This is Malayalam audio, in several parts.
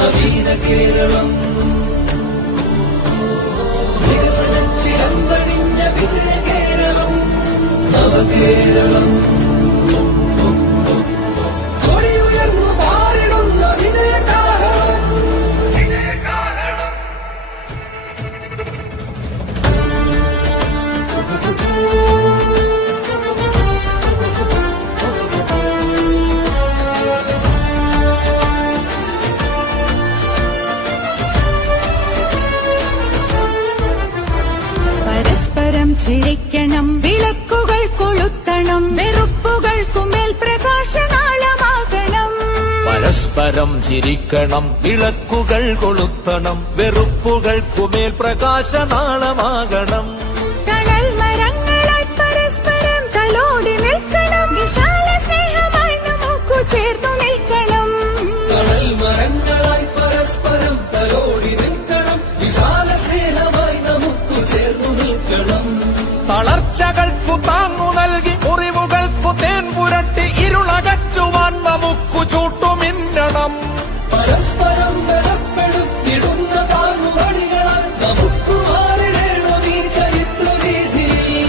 നവീന കേരളം വികസന ചിലമ്പടിഞ്ഞ വിജയ കേരളം നവകേരളം കൊടിയുയർന്നു പാറിടുന്ന വിജയകാരണം പരസ്പരം ചിരിക്കണം, വിളക്കുകൾ കൊളുത്തണം, വെറുപ്പുകൾക്കുമേൽ പ്രകാശനാളമാകണം. പരസ്പരം ചിരിക്കണം, വിളക്കുകൾ കൊളുത്തണം, വെറുപ്പുകൾക്കുമേൽ പ്രകാശനാളമാകണം. തണൽ മരങ്ങളായി പരസ്പരം തലോടി നിൽക്കണം, വിശാല സ്നേഹമായി നമുക്കു ചേർന്നു നിൽക്കണം. തണൽ മരങ്ങളായി പരസ്പരം തലോടി നിൽക്കണം, വിശാല സ്നേഹമായി നമുക്കു ചേർന്നു നിൽക്കണം. തളർച്ചകൾക്കു താങ്ങു നൽകി മുറിവുകൾക്കു തേൻ പുരട്ടി ഇരുളകറ്റുവാൻ നമുക്കു ചൂട്ടുമിന്നണം. പരസ്പരം ബലപ്പെടുത്തിടുന്ന താങ്ങുവടികളാൽ നമുക്കു മാറിടേണം ഈ ചരിത്രവീഥിയിൽ.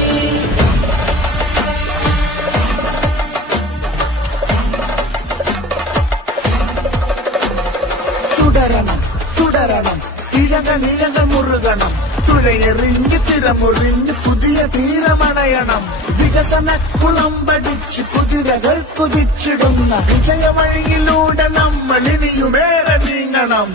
തുടരണം തുടരണം, ഇഴകൾ മുറുകണം, തുഴയെറിഞ്ഞ് തിരമുറിഞ്ഞ് പുതിയ തീരമണയണം. വികസന കുളമ്പടിച്ച് കുതിരകൾ കുതിച്ചിടുന്ന വിജയമഴിയിലൂടെ നമ്മൾ ഇനിയുമേറെ നീങ്ങണം.